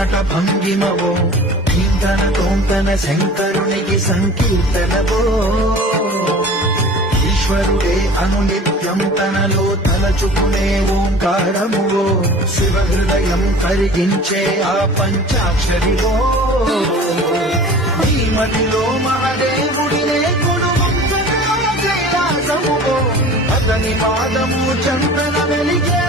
నట భంగిమవో కీర్తన తోంతన శంకరునికి సంకీర్తనవో ఈశ్వరుడే అనునిత్యం తనలో తలచుకునే ఓంకారమువో శివ హృదయం కరిగించే ఆ పంచాక్షరివో ఈ మదిలో మహాదేవుడినే కొడుకుంటున్నా కైలాసమువో అతని పాదము చందన వెలిగే